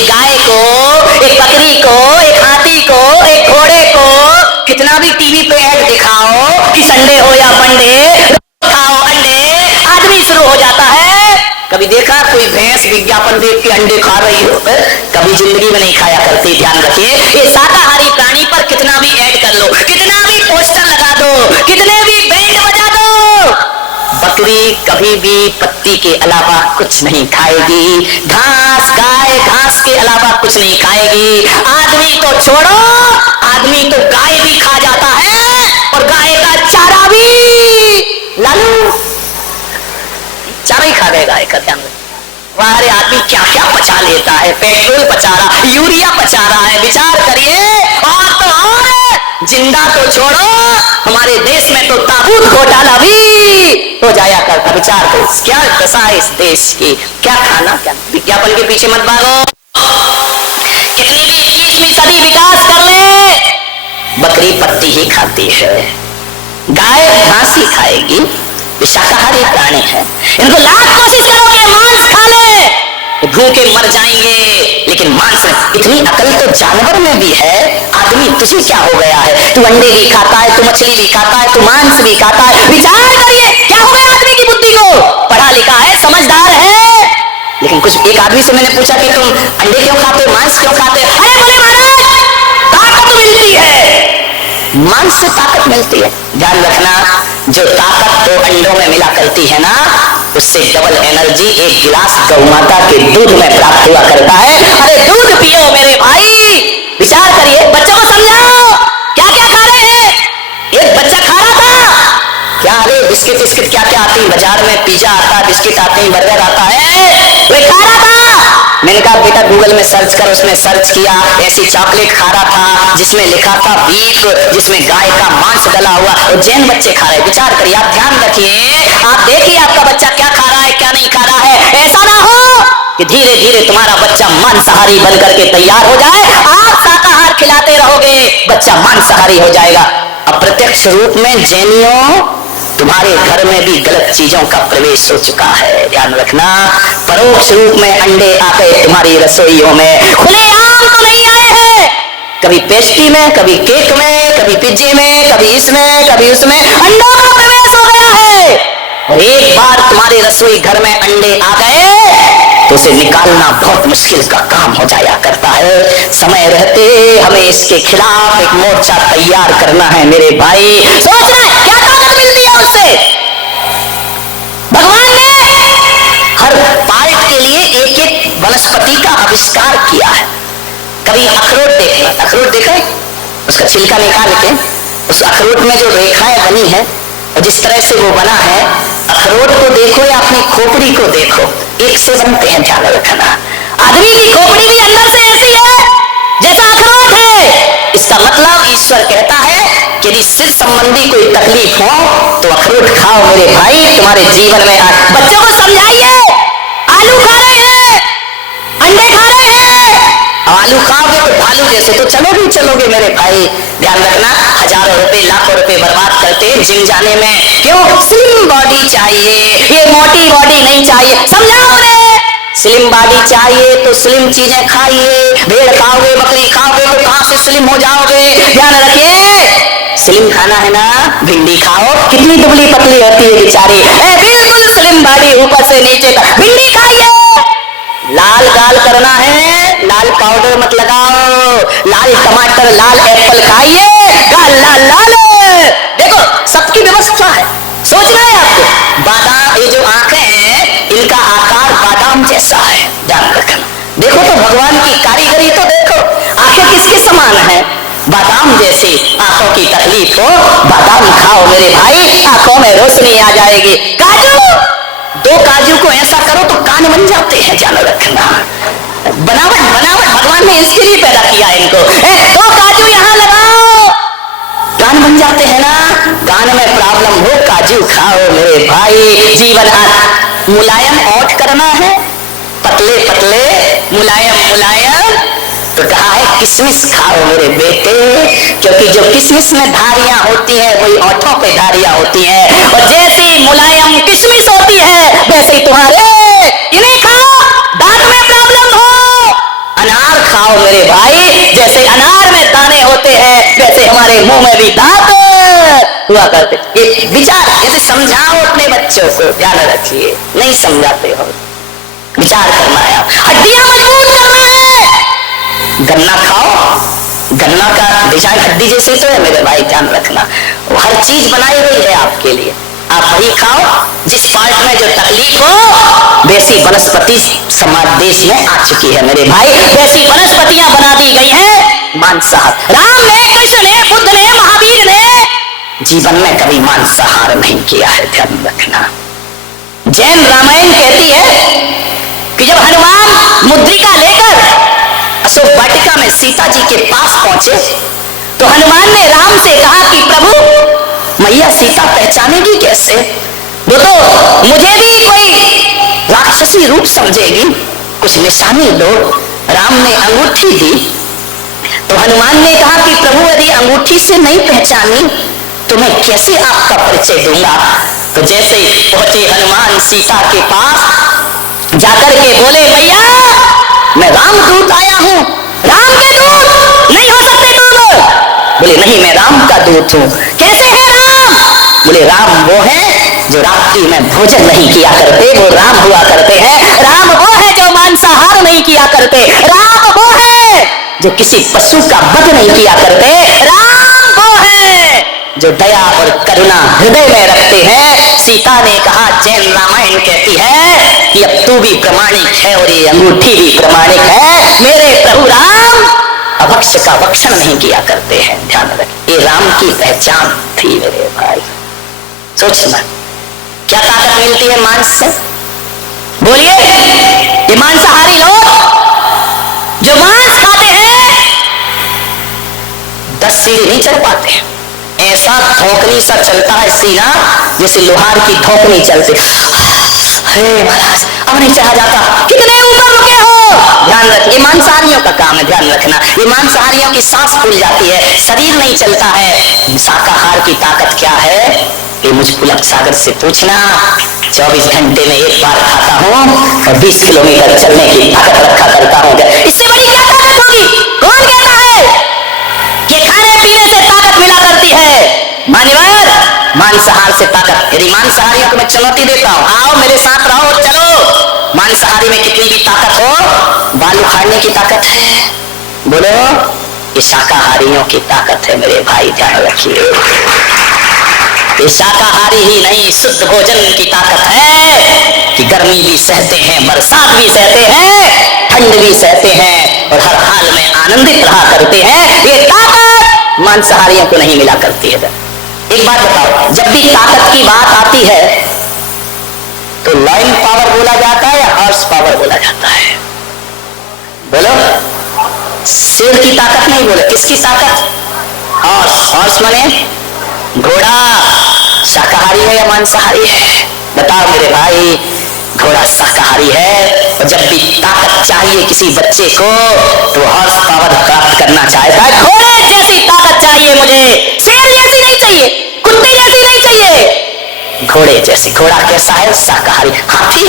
एक गाय को, एक बकरी को, एक हाथी को, एक घोड़े को कितना भी टीवी पे ऐड दिखाओ कि संडे हो या मंडे खाओ अंडे, आदमी शुरू हो जाता है। कभी देखा कोई भैंस विज्ञापन देख के अंडे खा रही हो? कभी जिंदगी में नहीं खाया करती। ध्यान रखिए, ये शाकाहारी प्राणी पर कितना भी ऐड कर लो, कितना भी पोस्टर लगा दो, कितने भी बैंड बजा दो, बकरी कभी भी पत्ती के अलावा कुछ नहीं खाएगी। घास, गाय घास के अलावा कुछ नहीं खाएगी। आदमी तो छोड़ो, आदमी तो गाय भी खा जाता है और गाय का चारा भी। लालू चारा ही खा गए गाय का। ध्यान वारे आदमी क्या क्या पचा लेता है, पेट्रोल पचा रहा, यूरिया पचा रहा है। विचार करिए। और तो और जिंदा तो छोड़ो, हमारे देश में तो ताबूत घोटाला भी हो जाया करता। विचार करो क्या दशा है इस देश की। क्या खाना, क्या विज्ञापन के पीछे मत भागो। कितनी भी 21वीं सदी विकास कर ले, बकरी पत्ती ही खाती है, गाय घास ही खाएगी। ये शाकाहारी प्राणी है। इनको लाख कोशिश करो ये मांस खा ले, भूखे मर जाएंगे, लेकिन मांस में इतनी अकल तो जानवर में भी है। आदमी तुझे क्या हो गया है? तू अंडे भी खाता है, तू मछली भी खाता है, तू मांस भी खाता है। विचार करिए क्या हो गया आदमी की बुद्धि को। पढ़ा लिखा है, समझदार है, लेकिन कुछ एक आदमी से मैंने पूछा कि तुम अंडे क्यों खाते, मांस क्यों खाते? अरे बोले महाराज ताकत मिलती है, मांस से ताकत मिलती है। ध्यान रखना, जो ताकत तो अंडों में मिला करती है ना, उससे डबल एनर्जी एक गिलास गौ माता के दूध में प्राप्त हुआ करता है। अरे दूध पियो मेरे भाई। विचार करिए, बच्चों को समझाओ क्या क्या खा रहे हैं। एक बच्चा खा रहा था क्या, अरे बिस्किट बिस्किट क्या क्या आती है बाजार में, पिज्जा आता है, बिस्किट आते हैं, बर्गर आता है, वही खा रहा था। मैंने कहा बेटा गूगल में सर्च कर। उसने सर्च किया, ऐसी चॉकलेट खा रहा था जिसमें लिखा था बीफ, जिसमें गाय का मांस डला हुआ, और जैन बच्चे खा रहे। विचार करिए, आप ध्यान रखिए, आप देखिए आपका बच्चा क्या खा रहा है क्या नहीं खा रहा है। ऐसा ना हो कि धीरे धीरे तुम्हारा बच्चा मांसाहारी बन करके तैयार हो जाए। आप शाकाहार खिलाते रहोगे, बच्चा मांसाहारी हो जाएगा। अप्रत्यक्ष रूप में जैनियों तुम्हारे घर में भी गलत चीजों का प्रवेश हो चुका है। ध्यान रखना, परोक्ष रूप में अंडे आ गए तुम्हारी रसोइयों में, खुलेआम तो नहीं आए हैं। कभी पेस्ट्री में, कभी केक में, कभी पिज्जे में, कभी इसमें, कभी उसमें अंडों का प्रवेश हो गया है। और एक बार तुम्हारे रसोई घर में अंडे आ गए तो उसे निकालना बहुत मुश्किल का काम हो जाया करता है। समय रहते हमें इसके खिलाफ एक मोर्चा तैयार करना है मेरे भाई। सोचना क्या ताकत मिलती है उससे। भगवान ने हर पार्ट के लिए एक एक वनस्पति का आविष्कार किया है। कभी अखरोट देखना, अखरोट देखा है, उसका छिलका निकाल के उस अखरोट में जो रेखाएं बनी है और जिस तरह से वो बना है, अखरोट को देखो या अपनी खोपड़ी को देखो, एक से बनते हैं। ध्यान रखना, आदमी की खोपड़ी भी अंदर से ऐसी है जैसा अखरोट है। इसका मतलब ईश्वर कहता है कि यदि सिर संबंधी कोई तकलीफ हो तो अखरोट खाओ मेरे भाई, तुम्हारे जीवन में आ। बच्चों को समझाइए, आलू खा रहे हैं, अंडे खा रहे हैं, आलू खाओगे तो भालू जैसे तो चलोगे मेरे भाई। ध्यान रखना, हजारों रुपए लाखों रुपए बर्बाद करते जिम जाने में, क्यों? स्लिम बॉडी चाहिए, ये मोटी बॉडी नहीं चाहिए। समझाओ उन्हें, स्लिम बॉडी चाहिए तो स्लिम चीजें खाइए। भेड़ खाओगे, बकरी खाओगे तो कहां से स्लिम हो जाओगे। ध्यान रखिए, स्लिम खाना है ना, भिंडी खाओ, कितनी दुबली पतली होती है बेचारी, बिल्कुल स्लिम बॉडी ऊपर से नीचे तक। भिंडी खाइए। लाल गाल करना है, लाल पाउडर मत लगाओ, लाल टमाटर लाल एप्पल खाइए, गाल लाल लाल। देखो सबकी व्यवस्था है, सोचना है आपको। बादाम, ये जो आंखें हैं इनका आकार बादाम जैसा है। ध्यान रखना, देखो तो भगवान की कारीगरी तो देखो, आंखें किसके समान है? बादाम जैसी। आंखों की तकलीफ हो, बादाम खाओ मेरे भाई, आंखों में रोशनी आ जाएगी। काजू, दो काजू को ऐसा करो तो कान बन जाते हैं। ध्यान रखना, बनावट भगवान ने इसके लिए पैदा किया इनको। दो काजू यहाँ लगाओ, कान बन जाते हैं ना। कान में प्रॉब्लम हो, काजू खाओ मेरे भाई। जीवन मुलायम ओठ करना है, पतले पतले मुलायम मुलायम, तो कहा है किशमिश खाओ मेरे बेटे, क्योंकि जो किशमिश में धारियां होती है वही ओठों पे धारियां होती है, और जैसी मुलायम किशमिश होती है वैसे ही तुम्हारे। इन्हें खाओ, दांत में प्रॉब्लम हो, वैसे हमारे मुंह में भी दांत हुआ करते। ये विचार जैसे समझाओ अपने बच्चों को, ध्यान रखिए, नहीं समझाते हो, विचार करना है। हड्डियां मजबूत करना है, गन्ना खाओ, गन्ना का डिजाइन हड्डी जैसे तो है मेरे भाई, ध्यान रखना। वो हर चीज बनाई गई है आपके लिए, आप वही खाओ जिस पार्ट में जो तकलीफ हो। वैसी वनस्पति समाज देश में आ चुकी है मेरे भाई, वैसी वनस्पतियां बना दी गई है मांसाहार। राम ने, कृष्ण ने, बुद्ध ने, महावीर ने जीवन में कभी मांसाहार नहीं किया है, ध्यान रखना। जैन रामायण कहती है कि जब हनुमान मुद्रिका लेकर अशोक वाटिका में सीता जी के पास पहुंचे तो हनुमान ने राम से कहा कि प्रभु मैया सीता पहचानेगी कैसे, वो तो मुझे भी कोई राक्षसी रूप समझेगी, कुछ निशानी दो। राम ने अंगूठी दी तो हनुमान ने कहा कि प्रभु यदि अंगूठी से नहीं पहचानी तो मैं कैसे आपका परिचय दूंगा। तो जैसे पहुंचे हनुमान सीता के पास, जाकर के बोले भैया मैं रामदूत आया हूं। राम के दूत नहीं हो सकते तुम। बोले नहीं मैं राम का दूत हूं। कैसे है राम? बोले राम वो है जो रात्रि में भोजन नहीं किया करते, वो राम हुआ करते हैं। राम वो है जो मांसाहार नहीं किया करते। राम वो है जो किसी पशु का वध नहीं किया करते। राम वो है जो दया और करुणा हृदय में रखते हैं। सीता ने कहा, जैन रामायण कहती है कि अब तू भी प्रमाणिक है और ये अंगूठी भी प्रमाणिक है। मेरे प्रभु राम अभक्ष का भक्षण नहीं किया करते हैं, ध्यान रख। ये राम की पहचान थी मेरे भाई। सोचना क्या ताकत मिलती है मांस से। बोलिए, ये मांसाहारी लोग जो मांस खाते हैं 10 सीढ़ी नहीं चढ़ पाते। ऐसा धोकनी सा चलता है सीना जैसे लोहार की धोकनी चलती। हे महाराज अब नहीं चढ़ा जाता, कितने ऊपर रुके हो। ध्यान रखिए, मांसाहारियों का काम है, ध्यान रखना। ये मांसाहारियों की सांस फूल जाती है, शरीर नहीं चलता है। शाकाहार की ताकत क्या है ये मुझ पुलक सागर से पूछना। 24 घंटे में एक बार खाता हूँ और 20 किलोमीटर चलने की ताकत रखा करता हूँ। इससे बड़ी क्या ताकत होगी? कौन कहता है कि खाने पीने से ताकत मिला करती है? मान्यवर, मांसाहार से ताकत। यदि मांसाहारियों को मैं चुनौती देता हूँ, आओ मेरे साथ रहो, चलो। मांसाहारी में कितनी भी ताकत हो, बाल उखाड़ने की ताकत है। बोलो, ये शाकाहारियों की ताकत है मेरे भाई, ध्यान रखिए। ये शाकाहारी ही नहीं, शुद्ध भोजन की ताकत है कि गर्मी भी सहते हैं, बरसात भी सहते हैं, ठंड भी सहते हैं और हर हाल में आनंदित रहा करते हैं। ये ताकत मांसाहारियों को नहीं मिला करती है। एक बात बताओ, जब भी ताकत की बात आती है तो लाइन पावर बोला जाता है या हॉर्स पावर बोला जाता है? बोलो, शेर की ताकत नहीं बोले, किसकी ताकत? हॉर्स। हॉर्स माने घोड़ा। शाकाहारी है या मांसाहारी है? बताओ मेरे भाई। घोड़ा शाकाहारी है और जब भी ताकत चाहिए किसी बच्चे को तो हॉर्स पावर प्राप्त करना चाहता है। घोड़े जैसी ताकत चाहिए मुझे, शेर जैसी नहीं चाहिए, कुत्ते जैसी नहीं चाहिए, घोड़े जैसी। घोड़ा कैसा है? शाकाहारी। हाथी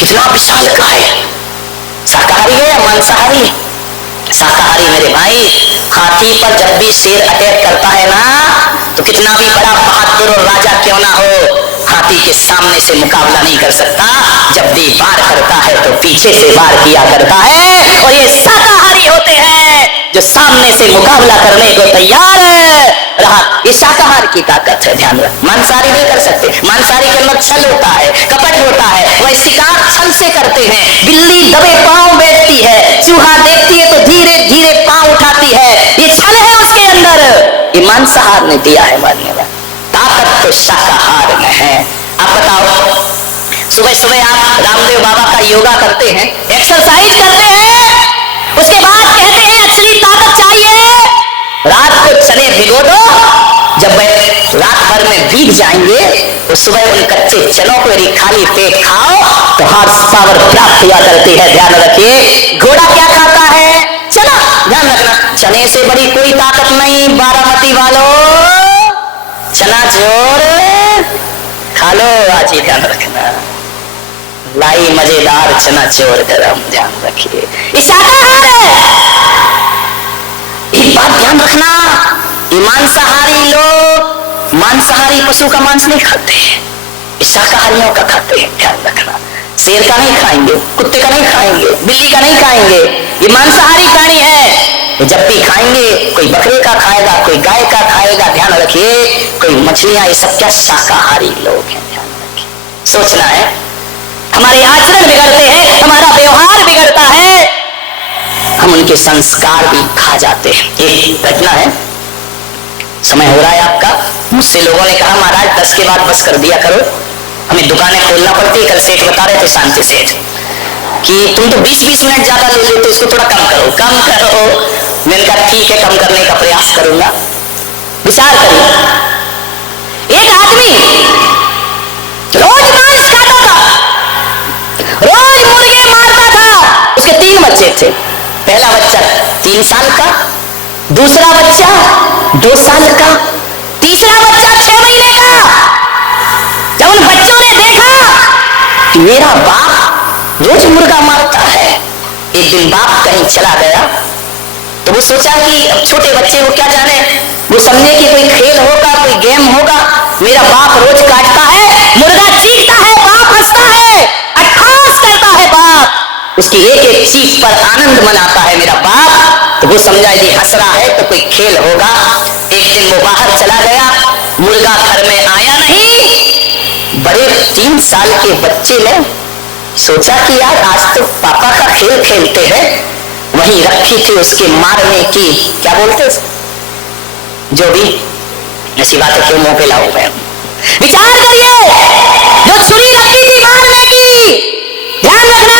कितना विशाल का है, शाकाहारी है या मांसाहारी? शाकाहारी मेरे भाई। हाथी पर जब भी शेर अटैक करता है ना तो कितना भी बड़ा बहादुर और राजा क्यों ना हो, हाथी के सामने से मुकाबला नहीं कर सकता। जब भी वार करता है तो पीछे से वार किया करता है। और ये शाकाहारी होते हैं जो सामने से मुकाबला करने को तैयार रहा। ये शाकाहार की ताकत है, ध्यान रख। मांसाहारी नहीं कर सकते। मांसाहारी के अंदर छल होता है, कपट होता है, वह शिकार छल से करते हैं। बिल्ली दबे पांव बैठती है, चूहा देखती है तो धीरे धीरे पांव उठाती है, ये छल है उसके अंदर। ये मांसाहार ने दिया है मान्यवर। ताकत तो शाकाहार में है। आप बताओ, सुबह सुबह आप रामदेव बाबा का योगा करते हैं, एक्सरसाइज करते हैं, उसके बाद कहते हैं एक्चुअली ताकत चाहिए, रात को चने भिगो दो, जब वह रात भर में भीग जाएंगे तो सुबह उन कच्चे चनों को यदि खाली पेट खाओ तो हॉर्स पावर प्राप्त हुआ करती है। ध्यान रखिए, घोड़ा क्या खाता है? चना। ध्यान रखना, चने से बड़ी कोई ताकत नहीं। बारामती वालों, चना चोर खा लो आज ही, ध्यान रखना। लाई मजेदार चना चोर गरम, ध्यान रखिए। ये शाकाहार है, एक बात ध्यान रखना, ये मांसाहारी लोग मांसाहारी पशु का मांस नहीं खाते हैं, शाकाहारियों का खाते हैं। ध्यान रखना, शेर का नहीं खाएंगे, कुत्ते का नहीं खाएंगे, बिल्ली का नहीं खाएंगे, ये मांसाहारी प्राणी है। ये जब भी खाएंगे कोई बकरे का खाएगा, कोई गाय का खाएगा, ध्यान रखिए, कोई मछलियां, ये सब क्या शाकाहारी लोग हैं। ध्यान रखिए, सोचना है, हमारे आचरण बिगड़ते हैं, हमारा व्यवहार बिगड़ता है, हम उनके संस्कार भी खा जाते हैं। एक घटना है, समय हो रहा है आपका, मुझसे लोगों ने कहा महाराज 10 के बाद बस कर दिया करो, हमें दुकानें खोलना पड़ती है। कल सेठ बता रहे थे, शांति सेठ, कि तुम तो 20-20 मिनट ज्यादा ले लेते, इसको थोड़ा कम करो, कम करो। मैंने कहा ठीक है, कम करने का प्रयास करूंगा। विचार करिए, एक आदमी रोज मांस खाता था, रोज मुर्गे मारता था। उसके 3 बच्चे थे, पहला बच्चा 3 साल का, दूसरा बच्चा 2 साल का, तीसरा बच्चा 6 महीने का। जब उन बच्चों ने देखा कि मेरा बाप रोज मुर्गा मारता है, एक दिन बाप कहीं चला गया तो वो सोचा कि अब छोटे बच्चे वो क्या जाने, वो समझे कि कोई खेल होगा, कोई गेम होगा। मेरा बाप रोज काटता है, मुर्गा चीखता है, बाप हंसता है, अट्ठास करता है बाप, उसकी एक एक चीख पर आनंद मनाता है मेरा बाप। तो वो समझा यदि हंस रहा है तो कोई खेल होगा। एक दिन वो बाहर चला गया, मुर्गा घर में आया नहीं। बड़े 3 साल के बच्चे ने सोचा कि यार आज तो पापा का खेल खेलते हैं, वहीं रखी थी उसके मारने की, क्या बोलते जो भी, ऐसी बातें क्यों मुंह पे लाऊं मैं। विचार करिए, जो छुरी रखी थी मारने की, ध्यान रखना।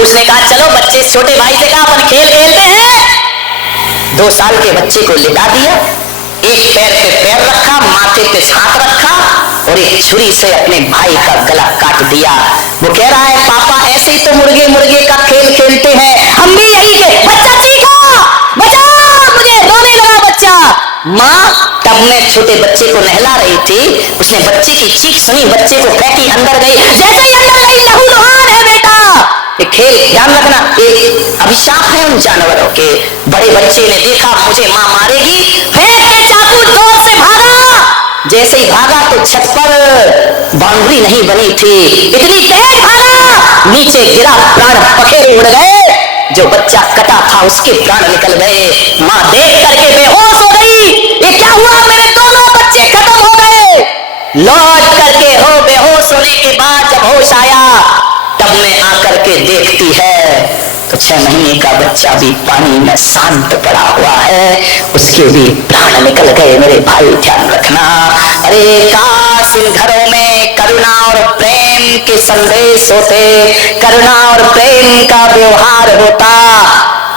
उसने कहा चलो बच्चे, छोटे भाई से कहा अपन खेल खेलते हैं। 2 साल के बच्चे को लिटा दिया, एक पैर पे पैर रखा, माथे पे हाथ रखा और एक छुरी से अपने भाई का गला काट दिया। वो कह रहा है पापा ऐसे ही तो मुर्गे मुर्गे का खेल खेलते हैं, हम भी यही के। बच्चा चीखा, बचाओ मुझे, रोने लगा बच्चा। माँ तब में छोटे बच्चे को नहला रही थी, उसने बच्चे की चीख सुनी, बच्चे को फेंकी, अंदर गई। जैसे ही अंदर गई, लहूलुहान है बेटा। ये खेल, ध्यान रखना, एक अभिशाप है उन जानवरों के। बड़े बच्चे ने देखा मुझे माँ मारेगी, फेंक के चाकू जोर से भागा। जैसे ही भागा तो छत पर बाउंड्री नहीं बनी थी, इतनी तेज भागा, नीचे गिरा, प्राण पखेरु उड़ गए। जो बच्चा कटा था उसके प्राण निकल गए। माँ देख करके बेहोश हो गई, ये क्या हुआ, मेरे दोनों बच्चे खत्म हो गए। लौट करके हो बेहोश होने के बाद जब होश आया, तब में आकर के देखती है तो 6 महीने का बच्चा भी पानी में शांत पड़ा हुआ है, उसके भी प्राण निकल गए। मेरे भाई ध्यान रखना, अरे काश इन घरों में करुणा और प्रेम के संदेश होते, करुणा और प्रेम का व्यवहार होता।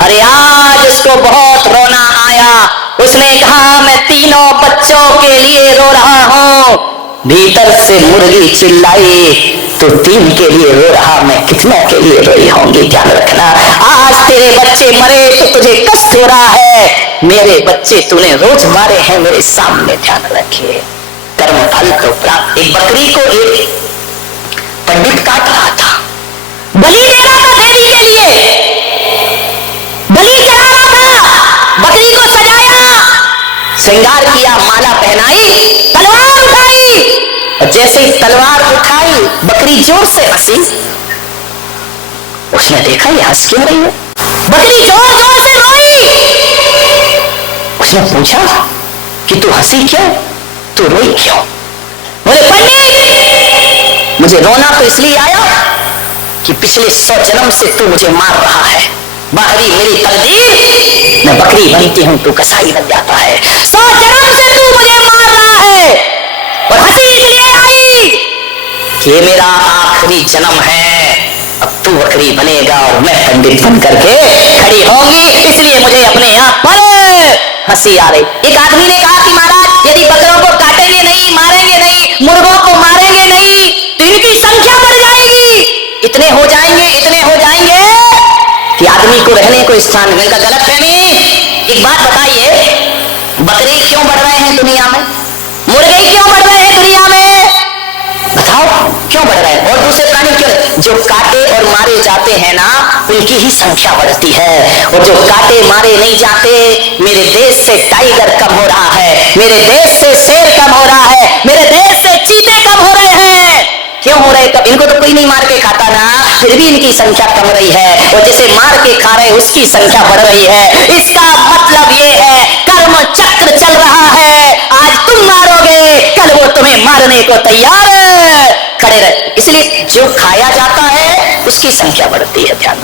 अरे आज उसको बहुत रोना आया, उसने कहा मैं 3 बच्चों के लिए रो रहा हूं। भीतर से मुर्गी चिल्लाई तो 3 के लिए रो रहा, मैं कितनों के लिए रोई होंगी। ध्यान रखना, आज तेरे बच्चे मरे तो तुझे कष्ट हो रहा है, मेरे बच्चे तूने रोज मारे हैं मेरे सामने। ध्यान रखिए, कर्म फल को प्राप्त। एक बकरी को एक पंडित काट रहा था, बलि देना था देवी के लिए, बलि चढ़ाना था। बकरी को सजाया, श्रृंगार किया, माला पहनाई, तलवार उठाई, और जैसे ही तलवार उठाई बकरी जोर से हंसी। उसने देखा ये हंस क्यों रही है, बकरी जोर जोर से रोई। उसने पूछा कि तू हंसी क्यों, तू रोई क्यों? बोले पंडित मुझे रोना तो इसलिए आया कि पिछले 100 जन्म से तू मुझे मार रहा है, बाहरी मेरी तकदीर, मैं बकरी बनती हूं तू कसाई बन जाता है। 100 जन्म से तू मुझे मार रहा है, और हंसी इसलिए आई कि ये मेरा आखिरी जन्म है, अब तू बकरी बनेगा और मैं पंडित बन करके खड़ी होंगी, इसलिए मुझे अपने आप पर हंसी आ रही। एक आदमी ने कहा कि महाराज यदि बकरों को काटेंगे नहीं, मारेंगे नहीं, मुर्गों को मारेंगे नहीं तो इनकी संख्या बढ़ जाएगी, इतने हो जाएंगे, इतने हो जाएंगे कि आदमी को रहने को स्थान मिलेगा। गलत फहमी। एक बात बताइए, बकरे क्यों बढ़ रहे हैं दुनिया में, मुर्गे क्यों बढ़ रहे हैं दुनिया में, बताओ क्यों बढ़ रहे हैं, और दूसरे प्राणी क्यों? जो काटे और मारे जाते हैं ना, उनकी ही संख्या बढ़ती है, और जो काटे मारे नहीं जाते, मेरे देश से टाइगर कम हो रहा है, मेरे देश से शेर कम हो रहा है, मेरे देश से चीते कम हो रहे हैं। क्यों हो रहे? कब इनको तो कोई नहीं मार के खाता ना, फिर भी इनकी संख्या कम रही है, और जिसे मार के खा रहे उसकी संख्या बढ़ रही है। इसका मतलब ये है कर्म चक्र चल रहा है। आज तुम मारोगे, कल वो तुम्हें मारने को तैयार खड़े रहे। इसलिए जो खाया जाता है उसकी संख्या बढ़ती है। ध्यान